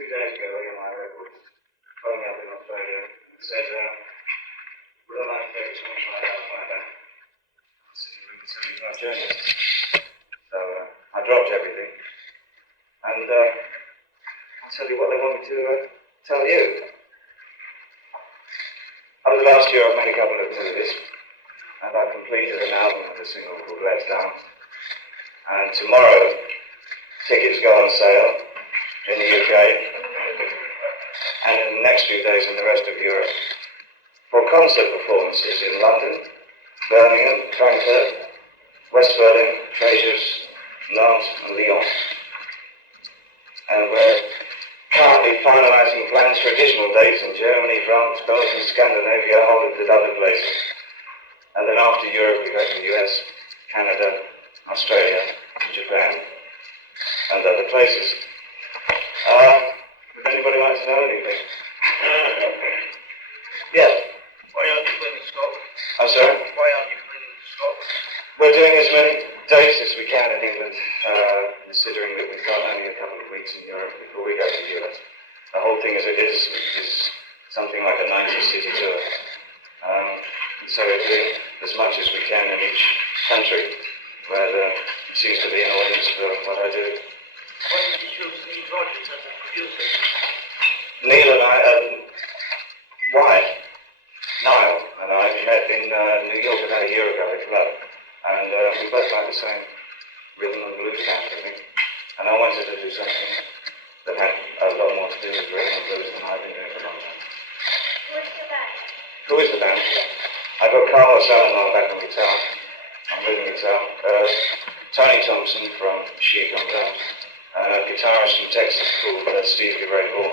2 days ago, Ian and I was phoning up in Australia and said, would I like to go to Moonlight out by that sitting room 75 journeys. So I dropped everything, and I'll tell you what they want me to tell you. Over the last year, I've made a couple of movies, and I've completed an album with a single called Let's Dance. And tomorrow, tickets go on sale in the UK, and in the next few days in the rest of Europe, for concert performances in London, Birmingham, Frankfurt, West Berlin, Frasiers, Nantes, and Lyon. And we're currently finalising plans for additional dates in Germany, France, Belgium, Scandinavia, Holland, and other places. And then after Europe, we go to the US, Canada, Australia, and Japan, and other places. Would anybody like to know anything? Yeah. Why aren't you playing in Scotland? I'm sorry? Why aren't you playing in Scotland? We're doing as many dates as we can in England, considering that we've got only a couple of weeks in Europe before we go to the US. The whole thing as it is something like a 90-city tour. So we're doing as much as we can in each country where there seems to be an audience for what I do. Why did you choose Neil Rogers as a producer? Neil and I, Niall and I met in New York about a year ago at a club, and we both like the same rhythm and blues band, I think. And I wanted to do something that had a lot more to do with rhythm and blues than I've been doing for a long time. Who is the band? I've got Carlos Allen back on guitar, on rhythm guitar. Tony Thompson from Chic on drums. A guitarist from Texas called Steve Ray Hall.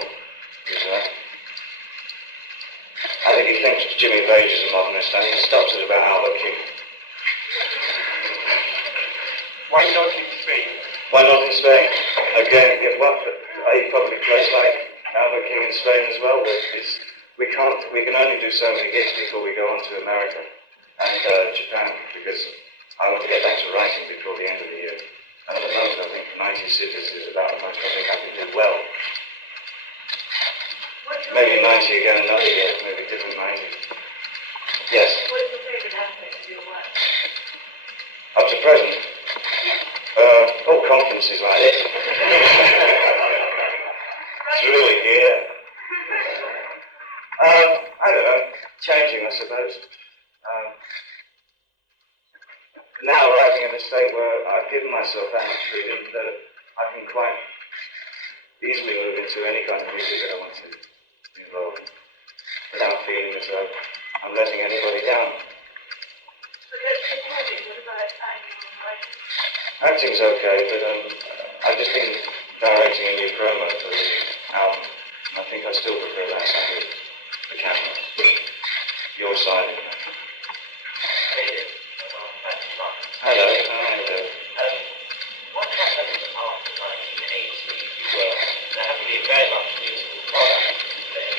I think he thinks Jimmy Page is a modernist, and he stops at about Albert King. Why not in Spain? Why not in Spain? Again, he probably plays like Albert King in Spain as well, but we can only do so many gigs before we go on to America and Japan, because I want to get back to writing before the end of the year. And at the moment, I think 90 cities is about as much as I think I can do well. Maybe 90 again another year, maybe different 90. Yes? What is your favourite aspect of your work? Up to present? All conferences like this. It's really here. I don't know, changing I suppose. Now arriving at a state where I've given myself that much freedom that I can quite easily move into any kind of music that I want to be involved in, without feeling as though I'm letting anybody down. What about acting and writing? Acting's okay, but I've just been directing a new promo for the album. I think I still prefer that sound with the camera. Your side. Hello. What happened after 1980? There hasn't been very much musical product.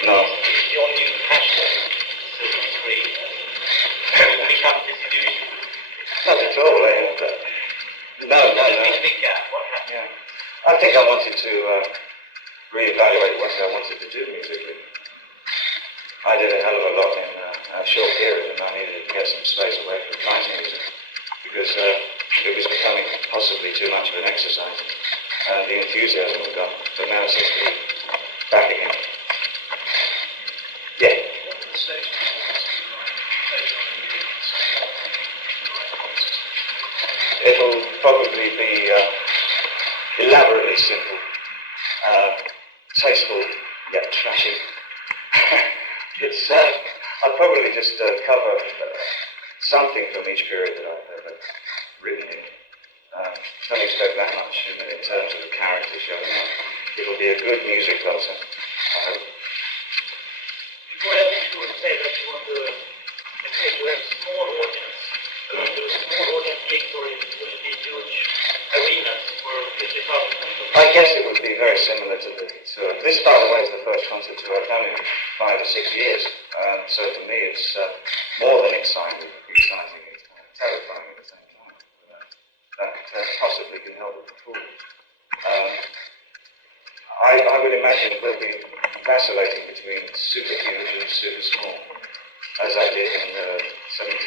No. Your new passion is free and become distributed. Not at all, No. There's a big gap. What happened? Yeah. I think I wanted to reevaluate what I wanted to do musically. I did a hell of a lot in a short period, and I needed to get some space away from writing music because it was becoming possibly too much of an exercise. The enthusiasm was gone, but now it seems to be back again. Yeah. It'll probably be elaborately simple, tasteful yet trashy. I'll probably just cover something from each period that I've ever written in. Don't expect that much in terms of the character showing up. It'll be a good music concert, I hope. Well, you would say that you want to, let's say you have a small audience. Do small audience gigs, or will it be huge arenas for 50,000 people? I guess it would be very similar to the tour. This, by the way, is the first concert tour I've done in 5 or 6 years. So for me, it's more than exciting. It's terrifying at the same time. That possibly can help with performance. I would imagine it will be vacillating between super huge and super small, as I did in 78.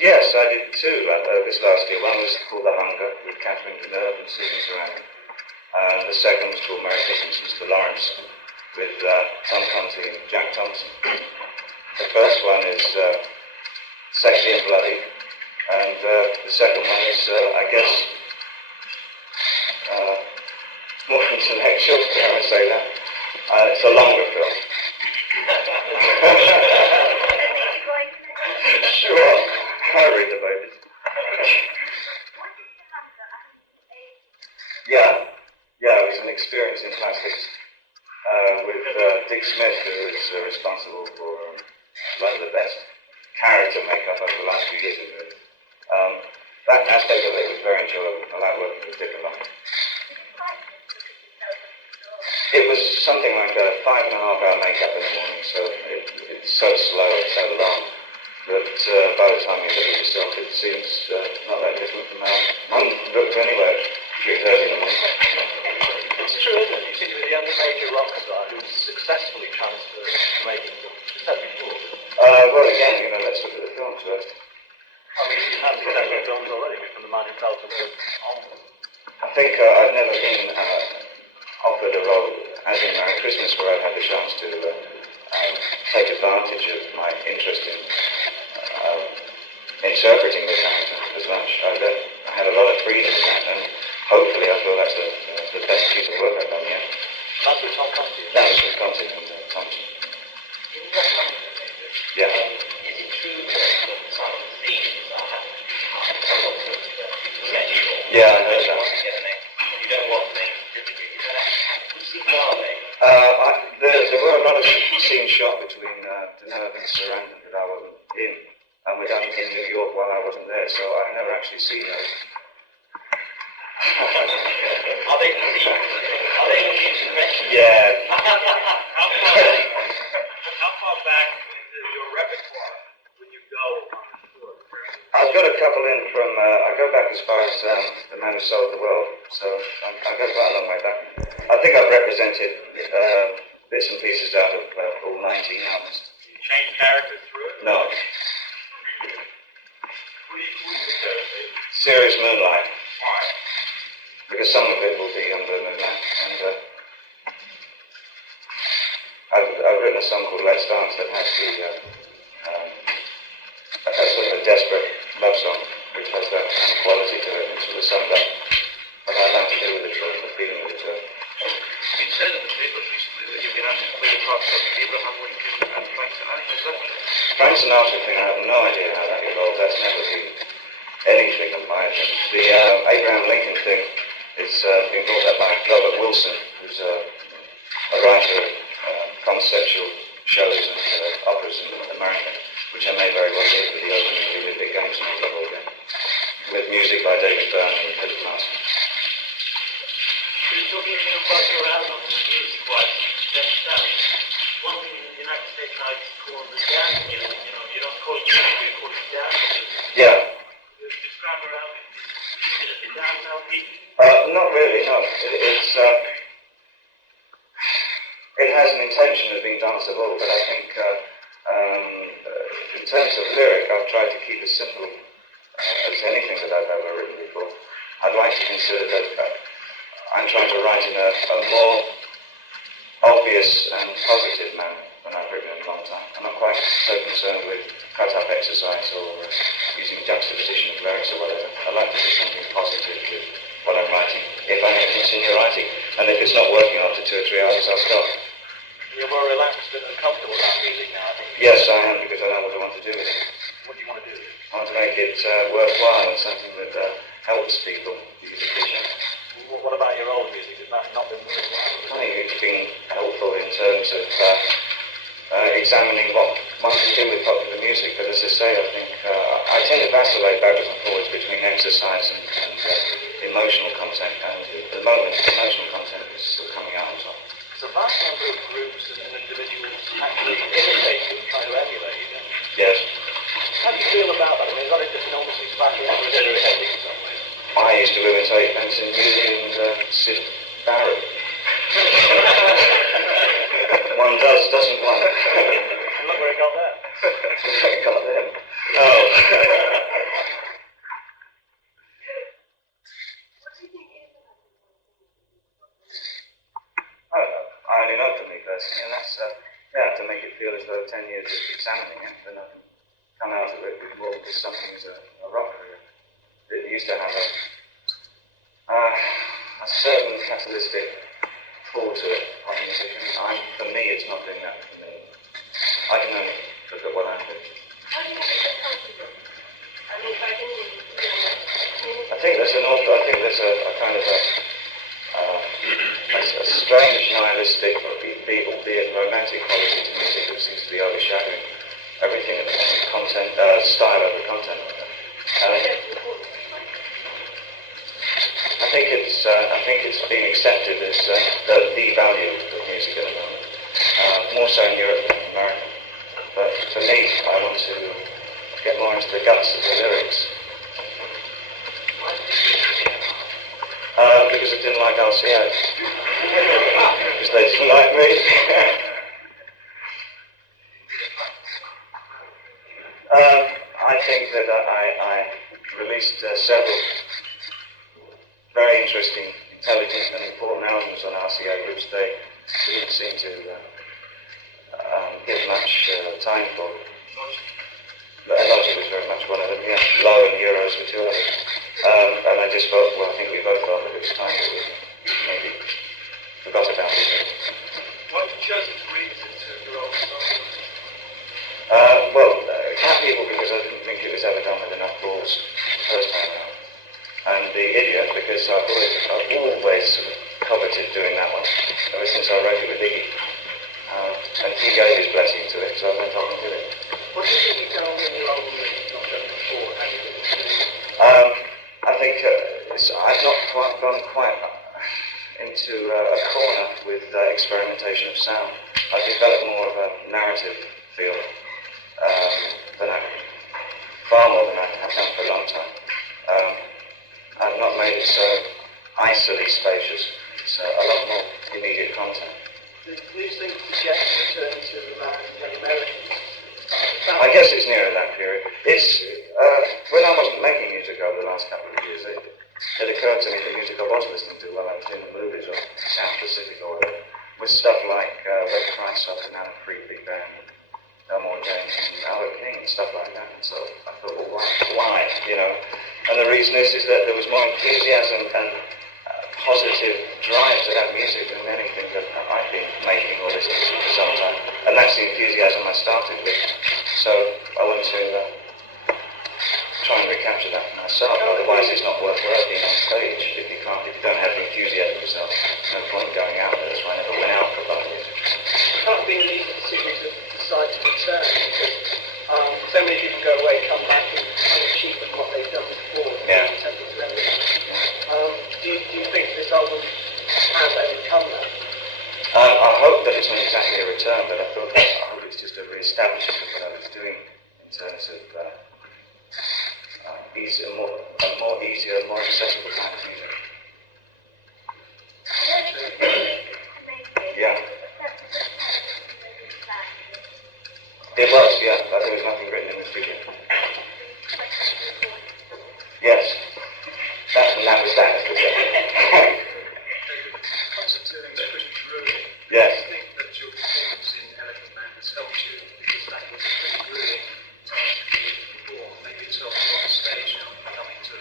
Yes, I did two this last year. One was called The Hunger with Catherine Deneuve and Susan Sarandon. The second was called Merry Christmas, Mr. Lawrence with Tom Conti and Jack Thompson. The first one is Sexy and Bloody, and the second one is, I guess, more intellectual, dare I say that. It's a longer film. Sure, I read the babies. Yeah, it was an experience in plastics with Dick Smith, who is responsible for one of the best character makeup over the last few years. That aspect of it was very enjoyable. I like working with Dick a lot. It was something like a 5.5-hour makeup in the morning, so it's so slow and so long that by the time you look at yourself, it seems not that different from how one looks anyway at 3:30 in the morning. It's true, isn't it? You seem to be the only major rock star who's successfully transferred to making films. You said before. Well, again, let's look at the films first. I mean, you have successful films already, from The Man Who Fell to Earth onwards. I think I've never been offered a role as in Merry Christmas where I've had the chance to take advantage of my interest in interpreting the character as much. I had a lot of freedom in that, and hopefully I feel that's the best piece of work I've done yet. That's with Tom Conti. That was with Conti and Thompson. Yeah. Is it true that some of the themes are happening to be Yeah, I heard that. You don't want things typically. You don't actually have to see are they? There were a lot of scenes shot between Deneuve and Sarandon that I wasn't in, and were done in New York while I wasn't there, so I've never actually seen those. Are they scenes? Are they scenes in Mexico? Yeah. How far back into your repertoire would you go on the tour? I've got a couple in from, I go back as far as The Man Who Sold the World, so I go quite a long way back. I think I've represented bits and pieces out of all 19 albums. Do you change characters through it? No. Who do you Serious Moonlight, Why? because some of it will be under Moonlight, and I've written a song called Let's Dance that has a sort of a desperate love song, which has that kind of quality to it, and sort of sums up what I like to do with it, the feeling with it. You said in the papers recently that you've been asked to play across from Abraham Lincoln and Frank Sinatra. Is that true? Frank Sinatra thing, I have no idea how that evolved. That's never been anything of my agenda. The Abraham Lincoln thing is being brought up by Robert Wilson, who's a writer of conceptual shows and operas in America, which I may very well do for the opening of the Big Games again, with music by David Byrne and Philip Martin. You're talking about your album, music-wise, one thing in the United States now is called the dance music. You don't call it music, you call it dance music. Yeah. You describe your album, is it a dance LP? Not really, no. It has an intention of being danceable, but I think in terms of lyric, I've tried to keep as simple as anything that I've ever written before. I'd like to consider that I'm trying to write in a more obvious and positive manner than I've written in a long time. I'm not quite so concerned with cut-up exercise or using juxtaposition of lyrics or whatever. I like to do something positive with what I'm writing, if I'm going to continue writing. And if it's not working after 2 or 3 hours, I'll stop. You're more relaxed and comfortable about music now, I think. Yes, I am, because I know what I want to do with it. What do you want to do? I want to make it worthwhile and something that helps people use a vision. What about your old music? Has that not been worthwhile? I think it's been helpful in terms of examining what one can do with popular music, but as I say, I think I tend to vacillate backwards and forwards between exercise and emotional content, and at the moment, emotional content is still coming out on top. So vast number of groups and individuals actually imitate you and try to emulate you, don't they? Yes. How do you do feel about that? I mean, that is just enormously sparkly. I used to imitate Benson Healy and Sid Barrett. One doesn't one? Look where it got there. It got them. Oh. I don't know. I only know for me personally, and that's to make it feel as though 10 years of examining it, then I can come out of it with more because something is a rock career. It used to have a certain catalytic pull to it on the musician. For me, it's not doing that for me. I can only look at what I'm doing. How do you make it possible? I mean, if I didn't, I think there's a kind of a strange nihilistic, albeit romantic quality to music that seems to be overshadowing everything at the moment, content, style over content. I think it's being accepted as the value of music at the moment, more so in Europe than in America. But for me, I want to get more into the guts of the lyrics. Because I didn't like RCA. Because they didn't like me. I think that I released several very interesting, intelligent and important albums on RCA, which they didn't seem to give much time for. Logic was very much one of them, yeah. Low and Euros were two others. And I just felt, I think we both felt that it was time that we maybe forgot about it. Why did you choose to revisit your old song? Cat People, because I didn't think it was ever done with enough balls first time out. And The Idiot, because I've always sort of coveted doing that one, ever since I wrote it with Iggy. And he gave his blessing to it, so I went on and did it. What do you think you found in your old release, not just before? How do you think it's I think I've not gone quite into a corner with experimentation of sound. I've developed more of a narrative feel far more than I have done for a long time. I've not made it so icily spacious. It's a lot more immediate content. Do you think you get return to the Americans? I guess it's nearer that period. It's when I wasn't making music over the last couple of years, it occurred to me that music I was listening to while I was in the movies or South Pacific or whatever was stuff like Red Christoph and Alan Freed Big Band, Elmore James and Albert King and stuff like that. And so I thought, well, why? And the reason is that there was more enthusiasm and positive drive to that music than anything that I've been making or listening to for some time. And that's the enthusiasm I started with. So I want to try and recapture that myself. Otherwise it's not worth working on stage if you don't have the enthusiasm yourself. No point going out there. That's why I never went out for 5 years. It can't be an easy decision to decide to return because so many people go away, come back and achieve what they've done before. Yeah. Do you think this album has overcome that? I hope that it's not exactly a return, but I hope it's just a re-establishment of what I was doing in terms of easier, more accessible kind of music. Yeah. It was, yeah, but there was nothing written in the studio. Yes. That was that. Yes. I think that your performance in Elephant Man has helped you because that was a pretty grueling task for you before. Maybe it's helped you on stage now coming to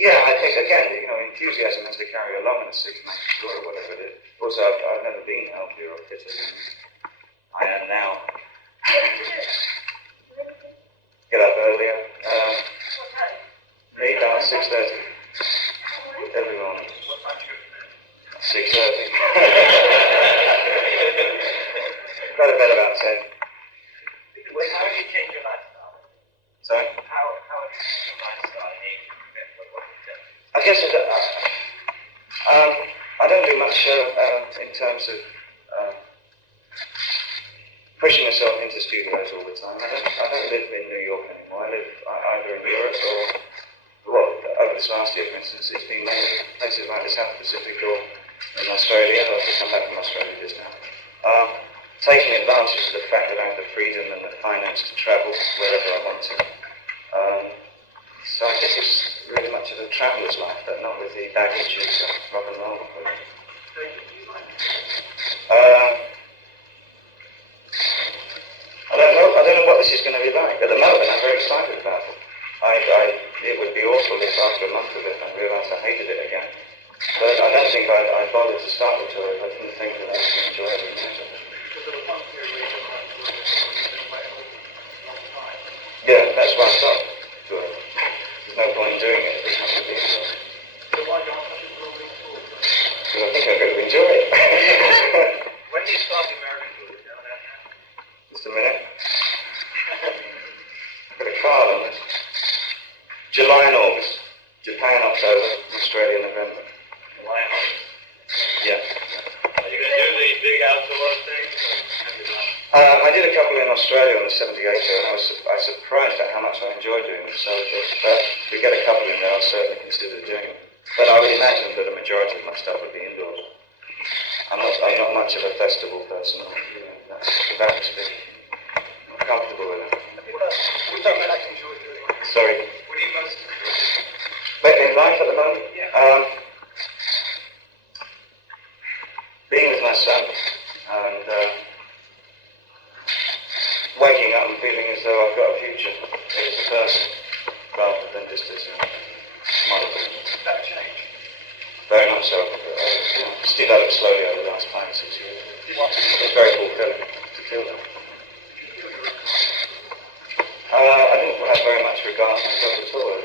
Yeah, I think again, enthusiasm has to carry along in a 6-man tour or whatever it is. Also, I've never been healthier or fitter than I am now. Get up earlier. Me about 6:30 every morning. 6:30. Got to bed about 10. How have you changed your lifestyle? Sorry? How have you changed your lifestyle in age compared to what you've done? I guess I don't do much in terms of pushing myself into studios all the time. I don't live in New York anymore. the South Pacific or in Australia. I've just come back from Australia just now. Taking advantage of the fact that I have the freedom and the finance to travel wherever I want to. So I guess it's really much of a traveller's life, but not with the baggage of rock and roll. I don't know what this is going to be like. At the moment, I'm very excited about it. It would be awful if after a month of it I realised I hated it again. But I don't think I'd bother to start the tour if I didn't think that I would enjoy every minute of it. Yeah, that's why I stopped touring. There's no point in doing it if it's not to be enjoyed. Because I think I'm going to enjoy it. When do you start the American tour down there? Just a minute. I've got a card on this. July and August. Japan, October. Australia, November. July and August. Yeah. Are you going to do the big outdoor things? I did a couple in Australia on the 78 tour, and I was surprised at how much I enjoyed doing them. So if we get a couple in there, I'll certainly consider doing it. But I would imagine that a majority of my stuff would be indoors. I'm not much of a festival person. That atmosphere. I'm comfortable with it. What type of acting show are you doing? Sorry. What are you most In life at the moment? Yeah. Being with my son and waking up and feeling as though I've got a future as a person rather than just as a model. that change? Very much so. It's developed slowly over the last 5 or 6 years. It's very fulfilling to feel that. I didn't have very much regard for myself at all.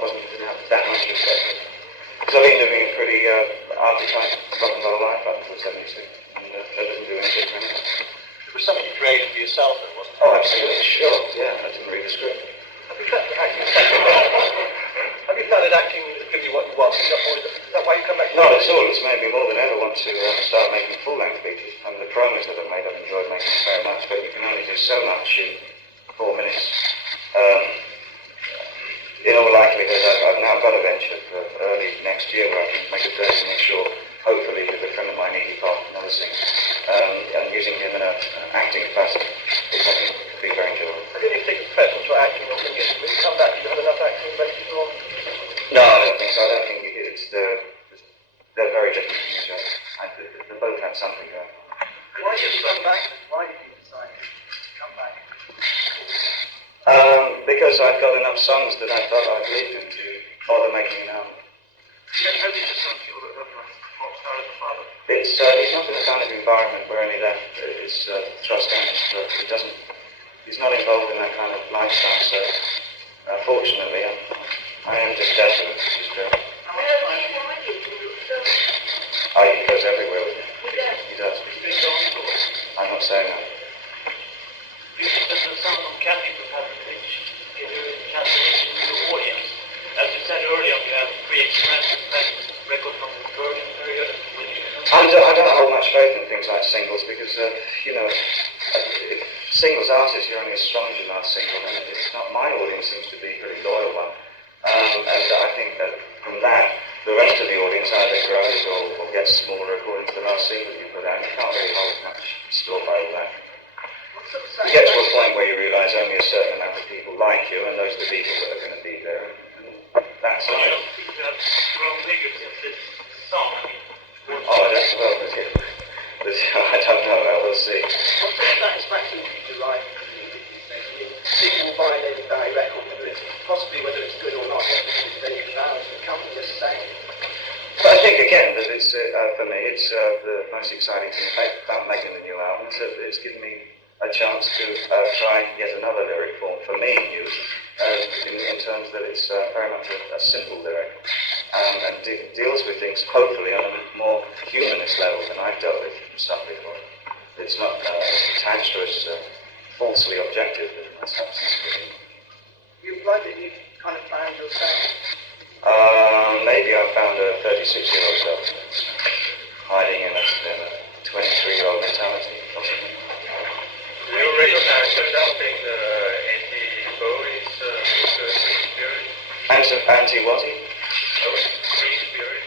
Didn't have that much respect. Because I've been doing a pretty archetype rock and roll life up until 76, and that doesn't do anything for anyone. It was something you created for yourself, then, wasn't it? Oh, absolutely, sure. Yeah, I didn't read the script. Have you found that acting has given you what you want? Is that why you come back? Not at all. It's made me more than ever want to start making full-length features. I mean, the promos that I've made, I've enjoyed making very much, but you can only do so much in 4 minutes. In all likelihood, I've now got a venture for early next year where I can make a 30-minute short, hopefully with a friend of mine, Iggy Pop, and other things, and using him in an acting capacity, which I think would be very enjoyable. I didn't think it's professional for acting or thinking when you come back, you have enough acting basically on. No, I don't think so. I don't think they're very different from each other. They both have something going on. Why did you come back? Why did you decide to come back? Because I've got enough songs that I thought I'd leave them to bother making an album. How did you just feel that pop star as a father? He's not in the kind of environment where any of that is thrust down his throat. He's not involved in that kind of lifestyle, so fortunately I am just desperate, which is great. He goes everywhere with me. He does. I'm not saying that. Do you think that the sound of Kathy would have a transformation in the audience? As you said earlier, you have pre-experimental record from the Virgin period. I don't hold much faith in things like singles because, if singles artists, you're only as strong as your last single, and it's not. My audience seems to be a pretty loyal one, and I think that from that, the rest of the audience either grows or gets smaller according to the last single you put out. You can't really hold much store by all that. You get to a point where you realise only a certain amount of people like you, and those are the people that are going to be there. And that's So it. you don't think you have grown bigger since this song? Oh, that's well, I don't know. We'll see. What's the satisfaction to write people buy a legendary record, possibly whether it's good or not, then you found the company is saying. But I think again that it's for me it's the most exciting thing about making the new album. It's given me a chance to try yet another lyric form for me new, in terms that it's very much a simple lyric and deals with things hopefully on a more humanist level than I've dealt with stuff before. It's not attached to as falsely objective as my stuff seems to be. You implied that you kind of found yourself. Maybe I found a 36-year-old self hiding in a 23-year-old mentality, possibly. You already started helping anti-Bowie's free spirit. Anti-what? Free spirit.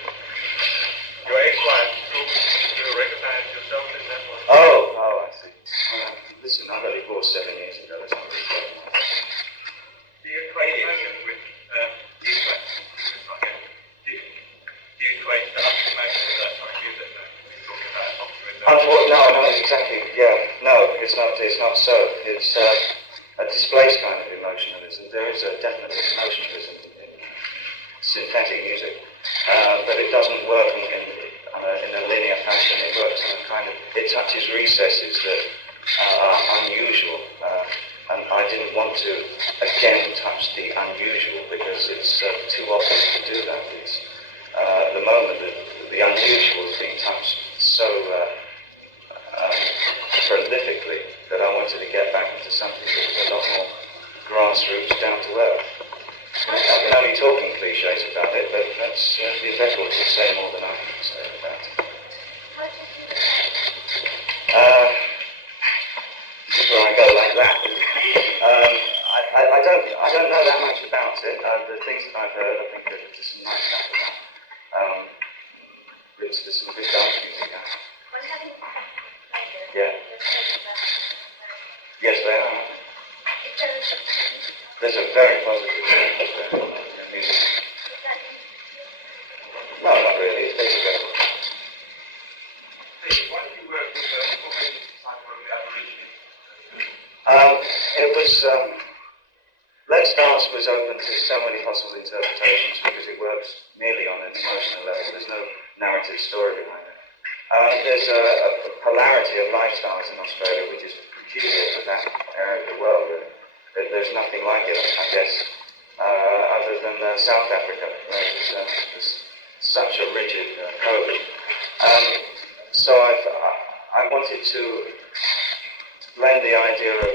unfortunately, it's not so. It's a displaced kind of emotionalism. There is a definite emotionalism in synthetic music, but it doesn't work in a linear fashion. It works in a kind of, it touches recesses that are unusual, and I didn't want to again touch the unusual because it's too often to do that. It's, at the moment, the unusual is being touched so prolifically that I wanted to get back into something that was a lot more grassroots, down to earth. I can only talk in cliches about it, but that's the record would say more than I can say about it. Before I go like that, I don't know that much about it. The things that I've heard, I think that there's some nice stuff about. There's some good dance music now. Yeah. Yes, they are. There's a very positive atmosphere in music. No, not really. It's basic record. Why did you work with It was, Let's Dance was open to so many possible interpretations because it works merely on an emotional level. There's no narrative story behind it. There's a polarity of lifestyles in Australia which is peculiar to that area of the world. There's nothing like it, I guess, other than South Africa. There's such a rigid code. So I wanted to blend the idea of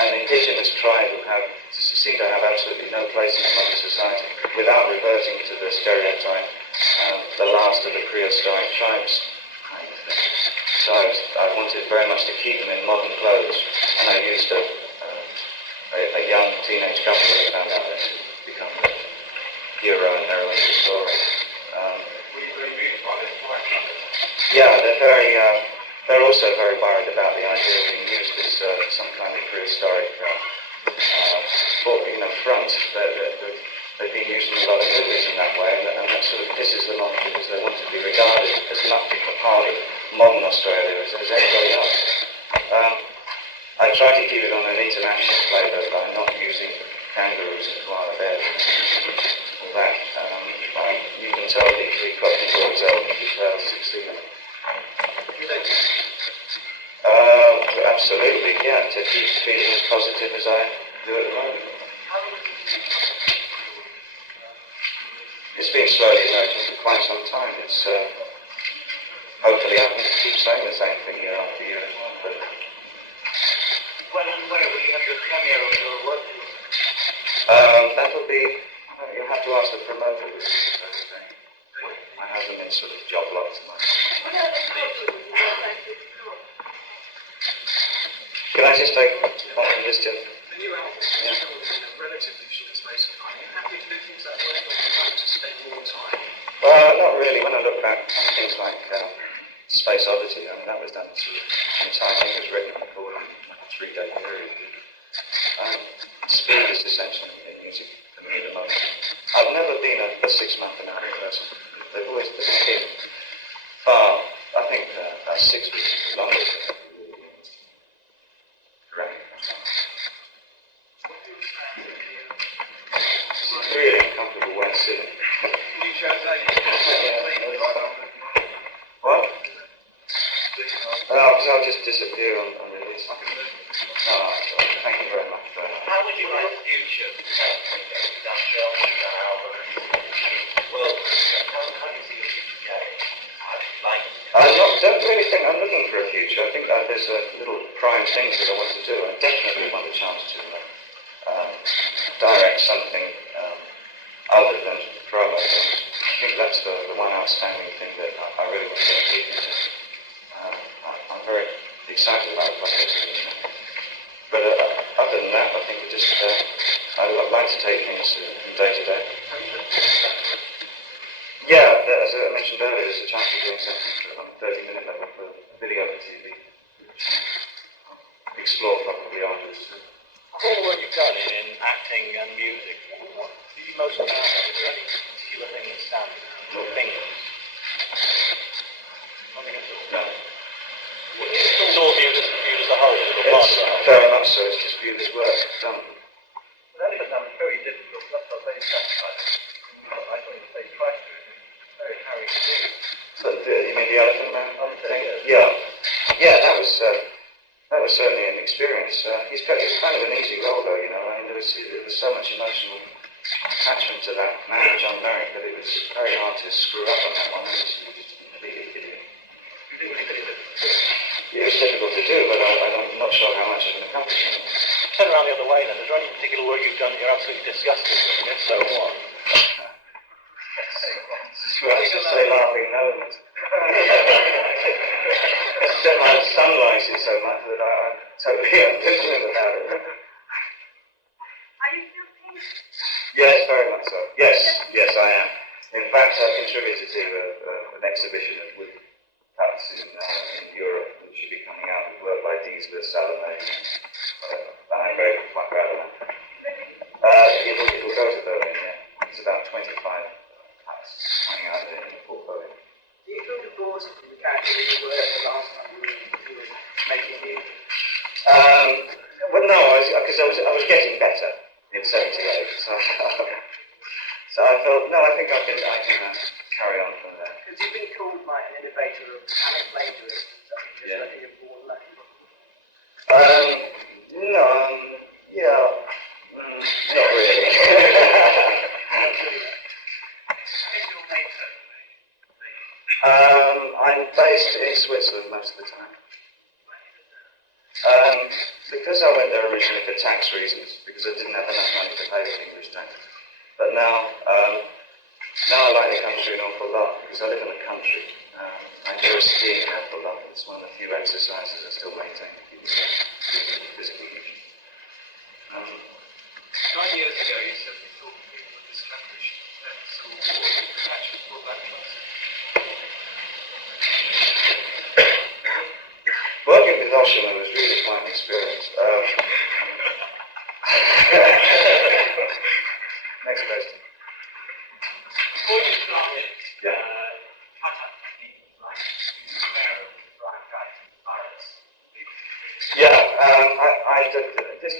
an indigenous tribe who seem to have absolutely no place in modern society without reverting to the stereotype, the last of the prehistoric tribes kind of thing. So I wanted very much to keep them in modern clothes, and I used a young teenage couple that found out that to become the hero and heroine of the story. Yeah, they're also very worried about the idea of being used as some kind of prehistoric front. They've been used in a lot of movies in that way, and that sort of pisses them off because they want to be regarded as much a part of modern Australia as anybody else. I try to keep it on an international flavour by not using kangaroos and koala bears all that. You can tell the three cockney boys details succeeding. Absolutely, yeah, to keep feeling as positive as I do at the moment. It's been slowly emerging for quite some time. It's hopefully I can keep saying the same thing year after year. But when and where will you have your premiere of your work? that will be, you'll have to ask the promoter. I have them in sort of job lots. Can I just take one from this tip? The new album is in a relatively short space of time. Are you happy to do things that way, or do you like to spend more time? Not really. When I look back on things like Space Oddity, I mean, that was done through the entire thing was written and recorded in a 3-day period. Speed is essential in music for me at the moment. I've never been a 6-month an hour person. They've always been far, I think 6 weeks is the longest. Really uncomfortable way of sitting. What? Because I'll just disappear on the list. Thank you very much. How would you like the future? Industrial album. Well, how do you see your future going? Don't really think I'm looking for a future. I think there's little prime things that I want to do. I definitely want a chance to direct something other than promo. I think that's the one outstanding thing that I really want to keep. I'm very excited about the project. But other than that, I think I'd like to take things from day to day. Yeah, as I mentioned earlier, there's a chance of doing something on a 30-minute level for video and TV. Explore probably afterwards. All what you've done in acting and music, what do you most proud of? Is there any particular thing that stands out? Or things? Nothing at all. No. It's all music. whole, the part It's of the whole. very much so. It's just viewed as work done. That is very difficult. That's not very satisfying. I thought you say twice to it. It's very harrowing to do. So you mean the Elephant Man? Thing? Yeah. Yeah, that was certainly an experience. He's kind of an easy role, though, you know. I mean, there was so much emotional attachment to that man, John Merrick, that it was very hard to screw up on that one. It was just a complete idiot. You didn't really get it. It was difficult to do, but I'm not sure how much of an accomplishment. Turn around the other way then. Is there any particular work you've done that you're absolutely disgusted with? If so, what? Well, I should say laughing no one. My son likes it so much that I'm totally ambivalent about it. Are you still painting? Yes, very much so. Yes, I am. In fact, I contributed to an exhibition of wood cuts in Europe, which should be coming out with work by Diesler, Salome, whatever. I'm very quite proud of that. It'll go to Berlin, yeah. It's about 25 cuts coming out of it in the portfolio. Do you feel divorced from the character that you were the last time you were making music? Well, no, because I was getting better in '78, so I felt no. I think I can carry on from there. Because you've been called like an innovator of and plagiarist and stuff. Just like you're born lucky. No, not really. I'm based in Switzerland most of the time. Because I went there originally for tax reasons, because I didn't have enough money to pay the English tax. But now I like the country an awful lot, because I live in the country. I enjoy skiing an awful lot. It's one of the few exercises I still maintain to keep me physically fit. 9 years ago, you said you thought you would establish that Civil War actually brought that closer. Working with Osherman was really quite an experience. Next question. Before you started, Yeah. contacted people like Mayor of Brian Guy, Iris. Yeah, I did this